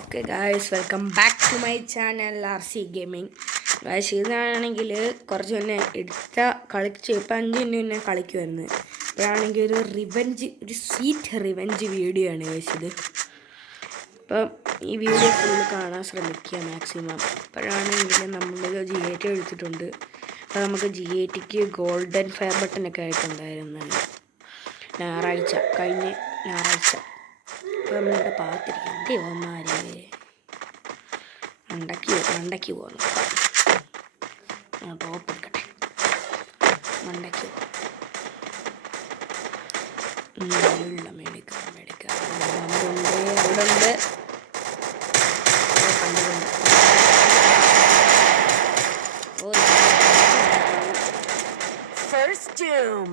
Okay guys, welcome back to my channel RC gaming. Guys, ഇതാണെങ്കിൽ കുറച്ച് മുന്നേ കളിച്ച് ഇപ്പം 5 മിനിറ്റ് മുന്നേ കളിക്കുമായിരുന്നു. ഇപ്പോഴാണെങ്കിൽ ഒരു സ്വീറ്റ് റിവെഞ്ച് വീഡിയോ ആണ് ഗായ്സ് ഇത്. അപ്പം ഈ വീഡിയോ ഫുൾ കാണാൻ ശ്രമിക്കുക മാക്സിമം. ഇപ്പോഴാണെങ്കിൽ നമ്മൾ G8 എടുത്തിട്ടുണ്ട്. അപ്പോൾ നമുക്ക് G8ക്ക് ഗോൾഡൻ ഫയർ ബട്ടനൊക്കെ ആയിട്ടുണ്ടായിരുന്നല്ലോ കഴിഞ്ഞ ഞായറാഴ്ച. അപ്പോൾ നമ്മളിവിടെ പാത്തിരിക്കും ദേവന്മാരെ മണ്ടയ്ക്ക് പോകുന്നു. ടോപ്പ് എടുക്കട്ടെ, മണ്ടയ്ക്ക് മേടിക്കാം. അവിടെ ഉണ്ട് First Doom.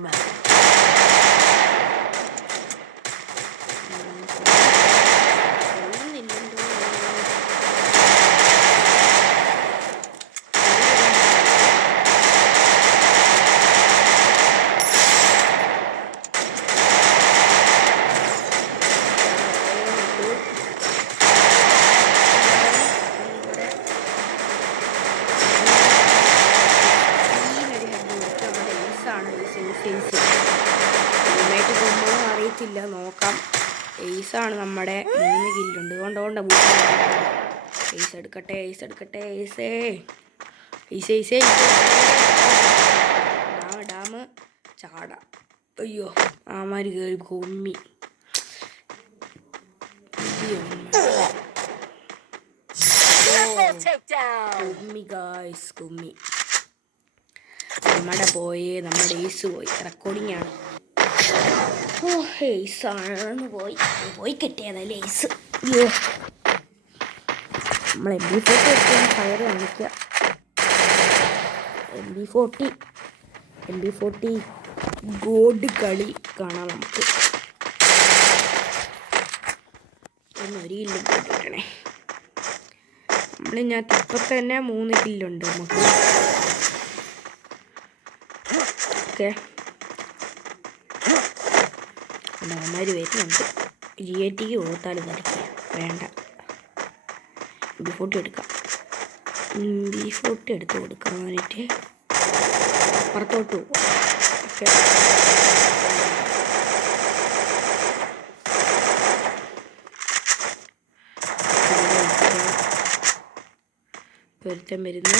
അറിയത്തില്ല, നോക്കാം. ഏസാണ് നമ്മുടെ 3 കില്ലുണ്ട്. കൊണ്ട് ഏസ് എടുക്കട്ടെ. ഡാം ചാട. അയ്യോ, ആമാര് കയറി കൊമ്മി. കുമ്മി നമ്മുടെ ഏസ് പോയി. റെക്കോർഡിംഗ് ആണ്. ഏസാണെന്ന് പോയി കിട്ടിയതല്ലേ ഏസ്. അയ്യോ, നമ്മൾ MP40 എടുത്ത് ഫയർ കാണിക്കുക. MP40 ഗോഡ് കളി കാണാം നമുക്ക്. ഒരു കില്ലും കിട്ടണേ. നമ്മളിതിനകത്ത് ഇപ്പം തന്നെ 3 കില്ലുണ്ട് നമുക്ക്. ഓക്കെ, അവന്മാർ വരുന്നുണ്ട്. G8ക്ക് കൊടുത്താലും കളിക്കുക വേണ്ട. MP40 എടുക്കാം. MP40 എടുത്ത് കൊടുക്കാനായിട്ട് അപ്പുറത്തോട്ട് പോകും. ഓക്കെ, പൊരുത്തം വരുന്നു.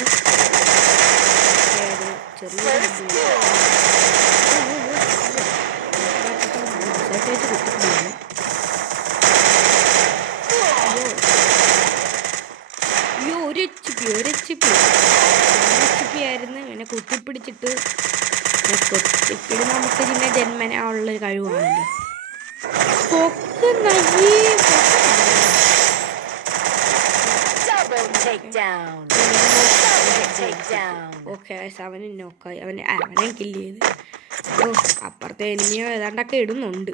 ഒരു HP ആയിരുന്നു. ഇങ്ങനെ കുത്തിപ്പിടിച്ചിട്ട് നമുക്ക് ഇതിൻ്റെ ജന്മന ഉള്ളൊരു കഴിവാണല്ലോ. ഓക്കെ, അവനെ നോക്കായി. അവനെ കില്ല് ചെയ്ത്. അപ്പുറത്തെ എനിമിയോ ഏതാണ്ടൊക്കെ ഇടുന്നുണ്ട്.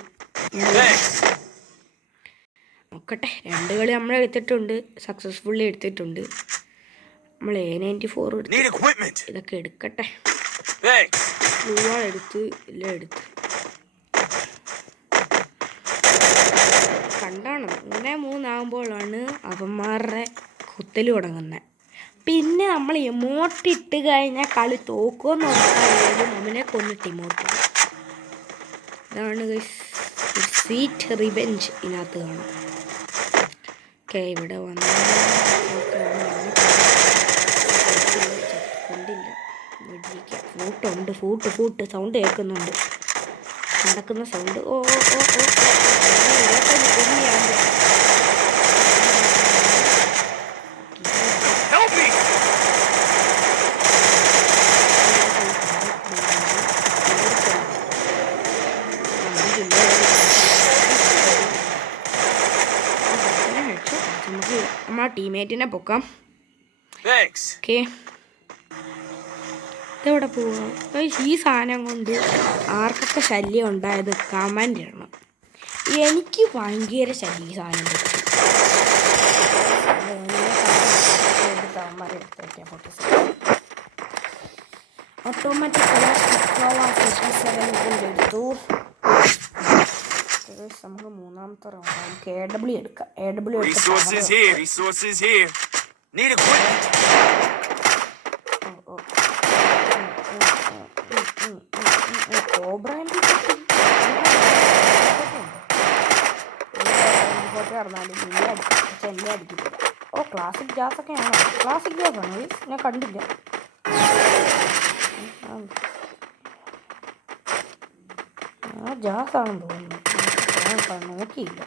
നോക്കട്ടെ. 2 കളി നമ്മൾ എടുത്തിട്ടുണ്ട്, സക്സസ്ഫുള്ളി എടുത്തിട്ടുണ്ട്. നമ്മൾ A94 ഇതൊക്കെ എടുക്കട്ടെ. എടുത്ത് എല്ലാം എടുത്ത് കണ്ടാണ്. 3 ആകുമ്പോഴാണ് അവന്മാരുടെ കുത്തൽ തുടങ്ങുന്നത്. പിന്നെ നമ്മൾ എമോട്ട് ഇട്ട് കഴിഞ്ഞാൽ കളി തോക്കുമെന്ന് ഉറപ്പായാലും അവനെ കൊന്നിട്ട് ഇമോട്ട്. ഇതാണ് സ്വീറ്റ് റിവെഞ്ച് ഇതിനകത്ത് കാണാം. ഓക്കെ, ഇവിടെ വന്ന് കണ്ടില്ല. ഫൂട്ട് സൗണ്ട് കേൾക്കുന്നുണ്ട്. നടക്കുന്ന സൗണ്ട്. നമുക്ക് നമ്മളെ ടീമേറ്റിനെ പൊക്കാം. ഓക്കെ, ഇതെവിടെ പോവാ? ഈ സാധനം കൊണ്ട് ആർക്കൊക്കെ ശല്യം ഉണ്ടായത് കമൻ്റ് ഇടണം. എനിക്ക് ഭയങ്കര ശല്യം ഈ സാധനം വെച്ച്. ഓട്ടോമാറ്റിക് എടുത്തു. നമുക്ക് മൂന്നാമത്തെ റൗണ്ട് നമുക്ക് AW എടുക്കാം. AW Resources here. Resources here. Need equipment. Cobra നടന്നാലും എന്നെ അടിക്കും. പക്ഷെ എന്നെ അടിക്കില്ല. ക്ലാസിക് ജാസ് ഒക്കെ ആണോ? ക്ലാസിക് ജാസ് ആണോ? ഞാൻ കണ്ടില്ല. ജാസ് ആണെന്ന് തോന്നുന്നു. ഞാൻ നോക്കിയില്ല.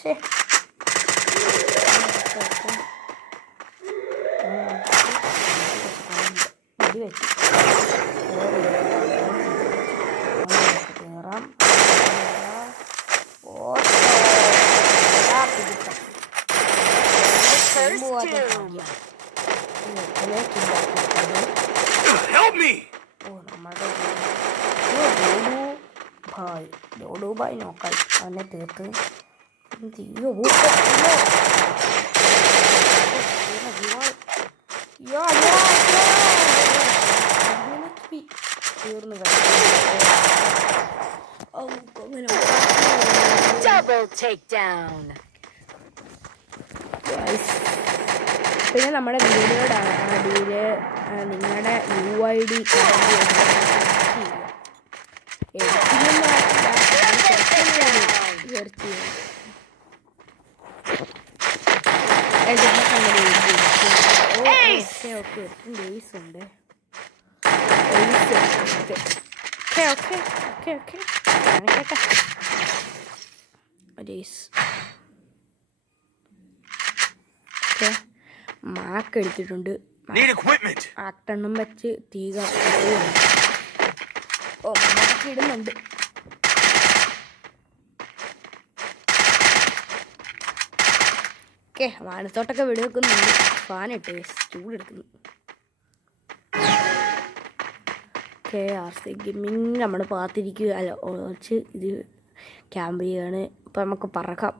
ശേ മടി വെച്ച് കയറാം. നമ്മുടെ ഡോഡുഭായ് നോക്കായി അവനെ തീർത്ത് തീർന്നു പിന്നെ നമ്മുടെ വീഡിയോയുടെ അടിയിൽ നിങ്ങളുടെ UID മാക്ക് എടുത്തിട്ടുണ്ട്. ആക്ടെണ്ണം വെച്ച് തീ മാക്ക് ഇടുന്നുണ്ട്. വാനത്തോട്ടൊക്കെ വെടിവെക്കുന്നുണ്ട്. ഫാനിട്ട് ചൂടെടുക്കുന്നു. RC ഗെയിമിങ് നമ്മൾ പാത്തിരിക്കുക അല്ല വെച്ച് ഇത് ക്യാമ്പ് ചെയ്യാണ്. ഇപ്പം നമുക്ക് പറക്കാം.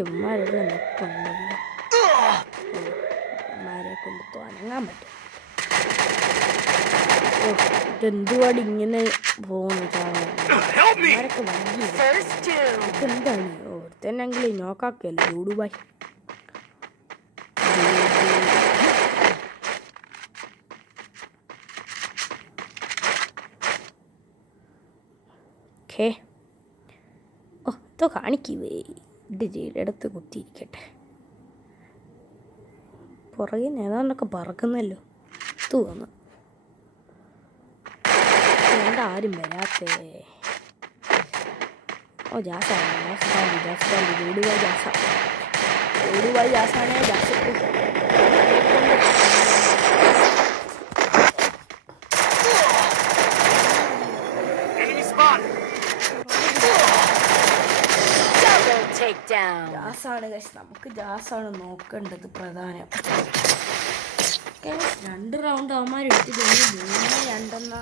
ഇമ്മാരുടെ നിൽപ്പുണ്ടല്ലോ. ഇമ്മാരെ കൊണ്ട് അനങ്ങാൻ പറ്റും. ഇതെന്തുപാട് ഇങ്ങനെ പോകുന്നു ചാവാരൊക്കെ എന്താണ് ഒരുത്തന്നെങ്കിൽ നോക്കാക്കല്ലേ ഡൂഡുബായ്. ഇതോ കാണിക്കുവേ ഇത് ജയിലെടുത്ത് കുത്തിയിരിക്കട്ടെ. പുറകെ നേതാന്നൊക്കെ പറക്കുന്നല്ലോ തോന്നുന്നു. എന്താ ആരും വരാത്തേ? ജാസാണ് ഡൂഡുബായ് ജാസാണ് ജാസ്. ജാസാണ് നമുക്ക് ജാസാണ് നോക്കേണ്ടത് പ്രധാനം. 2 റൗണ്ട് അവന്മാരെടുത്തിട്ടുണ്ട്. 3-2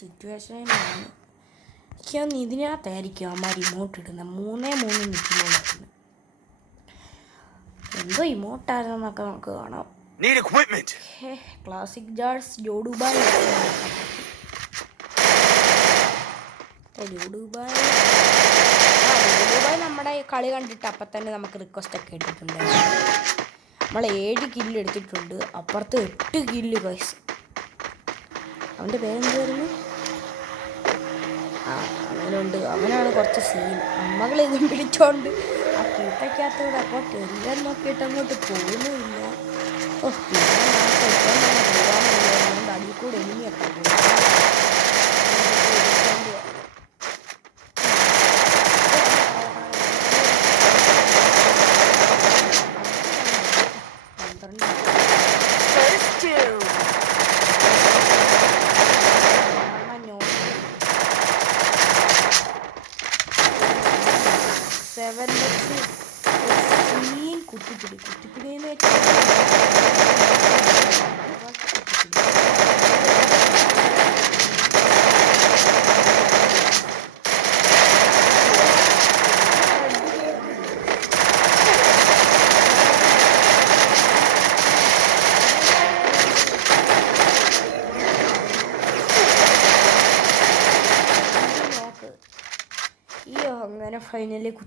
സിറ്റുവേഷനിലാണ്. എനിക്കൊന്ന് ഇതിനകത്തായിരിക്കും അവന്മാർ ഇമോട്ട് ഇടുന്നത്. 3-3 നിൽക്കുമ്പോഴായിരുന്നു. എന്തോ ഇമോട്ടായിരുന്നൊക്കെ നമുക്ക് കാണാം. ക്ലാസിക് ജാസ് ഡോഡുബായ് ഡോഡുബായ് നമ്മുടെ കളി കണ്ടിട്ട് അപ്പം തന്നെ നമുക്ക് റിക്വസ്റ്റ് ഒക്കെ ഇട്ടിട്ടുണ്ടായിരുന്നു. നമ്മൾ 7 കില്ല് എടുത്തിട്ടുണ്ട്. അപ്പുറത്ത് 8 കില്ല് ഗൈസ്. അവൻ്റെ പേരെന്തായിരുന്നു? അവനുണ്ട്. അവനാണ് കുറച്ച് സീൻ. അമ്മകളിതും പിടിച്ചോണ്ട് ആ കീട്ടയ്ക്കകത്തൂടെ അപ്പോൾ എല്ലാം നോക്കിയിട്ട് അങ്ങോട്ട് പോകുന്നുമില്ല. പിന്നെ അടിയിൽ കൂടെ എനിമിയൊക്കെ പോകും. കുത്തിപ്പിടിയെന്ന് വെച്ചാൽ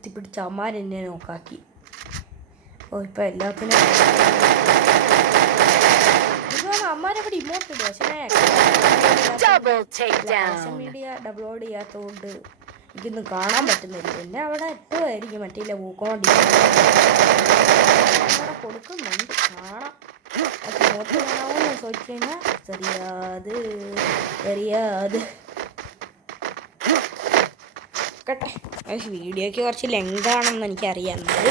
കുത്തിപ്പിടിച്ച് അമ്മാരെന്നെ നോക്കാക്കി. ഓ ഇപ്പം എല്ലാത്തിനും അമ്മാരെവിടെ ഇമോട്ട് ഇടുക. പക്ഷേ മീഡിയ ഡൗൺലോഡ് ചെയ്യാത്തതുകൊണ്ട് എനിക്കൊന്നും കാണാൻ പറ്റുന്നില്ല. എന്നെ അവിടെ ഇട്ടുമായിരിക്കും മറ്റേ പൂക്കോണ്ടി കൊടുക്കുന്നുണ്ട്. കാണാം ഇമോട്ട് കാണാമോന്ന് ചോദിച്ചു കഴിഞ്ഞാൽ അറിയാത് കേട്ടെ. വീഡിയോയ്ക്ക് കുറച്ച് ലെങ്താണെന്ന് എനിക്കറിയാവുന്നത്.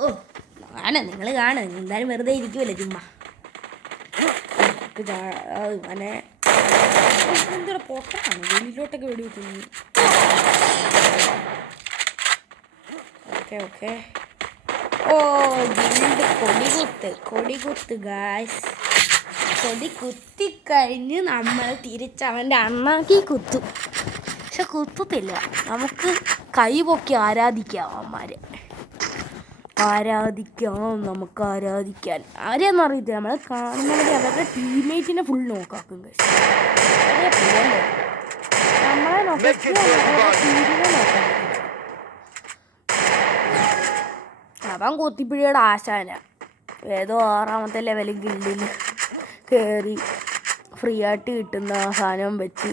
ഓ നിങ്ങൾ കാണുക എന്തായാലും വെറുതെ ഇരിക്കുമല്ലോ ചുമ്മാ. അങ്ങനെ എന്തൊരു പൊട്ടാണ് വെളിയിലോട്ടൊക്കെ വെടി വെക്കുന്നു. ഓക്കെ ഓ ഗിൽഡ് കൊടികുത്ത് ഗായ്സ്. കൊടി കുത്തിക്കഴിഞ്ഞ് നമ്മൾ തിരിച്ചവൻ്റെ അണ്ണാക്കി കുത്തും. പക്ഷെ കുത്തത്തില്ല, നമുക്ക് കൈ പൊക്കി ആരാധിക്കാം അവന്മാരെ. നമുക്ക് ആരാധിക്കാൻ ആരെയൊന്നും അറിയത്തില്ല. നമ്മളെ കാണുന്നവരെ അവരുടെ ടീംമേറ്റിനെ ഫുൾ നോക്കാക്കും. നമ്മളെ നോക്കാം, ടീമിനെ നോക്കാം. അവൻ കുത്തിപ്പിടിയുടെ ആശാന ഏതോ 6ാമത്തെ ലെവലിൽ ഗിൽഡിൽ കയറി ഫ്രീ ആയിട്ട് കിട്ടുന്ന സാധനം വെച്ച്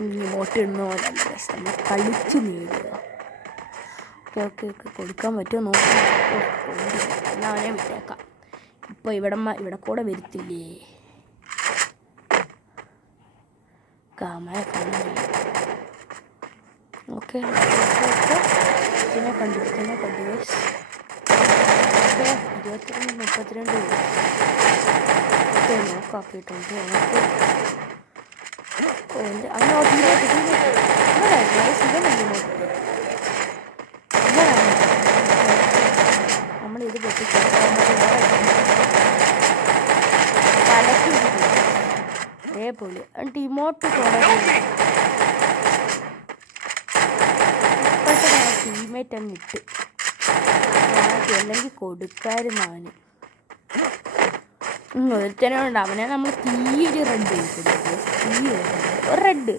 ഇമോട്ട് ഇടുന്ന പോലെ നമ്മൾ കളിച്ച് നേടുക. ഓക്കെ കൊടുക്കാൻ പറ്റുമോ നോക്കാം. എന്നാൽ അവനെ വിട്ടേക്കാം. ഇപ്പോൾ ഇവിടെ കൂടെ വരുത്തില്ലേ കാമയെ കാണുന്നില്ല. ഓക്കെ ഇതിനെ കണ്ടു 22-32 നോക്കാക്കിയിട്ടുണ്ട്. നമ്മളിത് പൊട്ടിച്ച് അതേപോലെ ഇമോട്ട് തുടങ്ങി ഇപ്പോഴത്തെ ടീമേറ്റ് അങ്ങ് ഇട്ട് അല്ലെങ്കിൽ കൊടുക്കായിരുന്നു അവന്. ഒരുത്തനുണ്ട്, അവനെ നമ്മൾ തീയൊരു റെഡ് കൊടുക്കുന്നത്. ഒരു റെഡ്